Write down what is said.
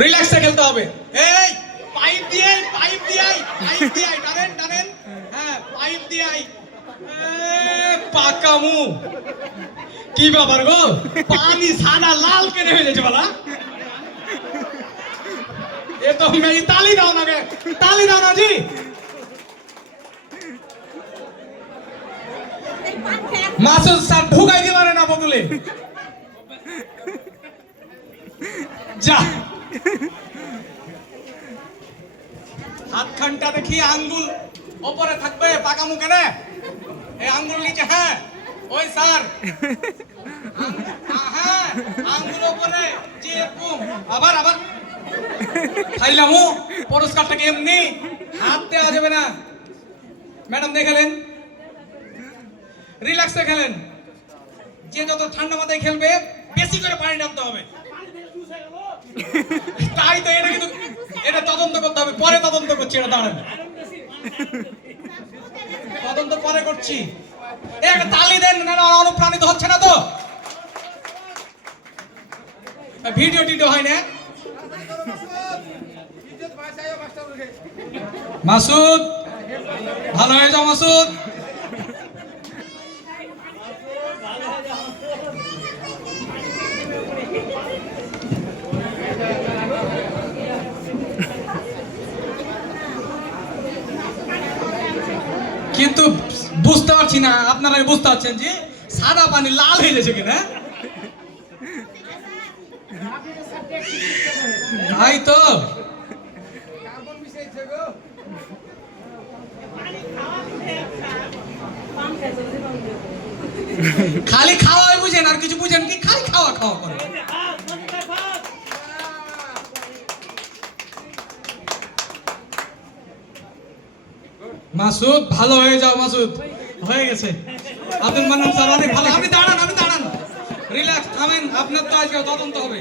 রিল্যাক্সে খেলতে হবে। এই পাইপ দিয়ে টানেন। হ্যাঁ পাইপ দিয়ে পাকামু। কি ব্যাপার গো, পানি সাদা লাল কেন হয়ে যাচ্ছে বলা? এ তো মেয়ে তালি দাও না জি। মাসুদ স্যার ঢুকাই দিবারে না বোতলে। যা হাতখানটা দেখি আঙ্গুল ওপরে থাকবে, পাকামু কেন? এই আঙ্গুল নিচে। হ্যাঁ ওই স্যার, হ্যাঁ আঙ্গুল ওপরে জি এরকম। আবার খাইলামু। পুরস্কারটাকে এমনি হাত দেওয়া যাবে না। ম্যাডাম দেখালেন, রিল্যাক্সে খেলেন। যে যত ঠান্ডা মাথায় খেলবে বেশি করে পানি নামতে হবে। তাই তো, এটা তদন্ত করতে হবে। পরে তদন্ত করছি, এটা দাঁড়ান, তদন্ত পরে করছি। একটা তালি দেন, অনুপ্রাণিত হচ্ছে না তো? ভিডিও টিডিও হয় না। মাসুদ ভালো হয়ে যাও মাসুদ। কিন্তু বুঝতে পারছি না, আপনারা বুঝতে পারছেন যে সাদা পানি লাল হয়ে গেছে কিনা? তাই তো, খালি খাওয়াই বুঝেন, আর কিছু বুঝেন কি? খালি খাওয়া করে। মাসুদ ভালো হয়ে যাও। মাসুদ হয়ে গেছে। আব্দুল মান্নান স্যার অনেক ভালো। আপনি দাঁড়ান, রিল্যাক্স থামেন। আপনার তো আজকে তদন্ত হবে।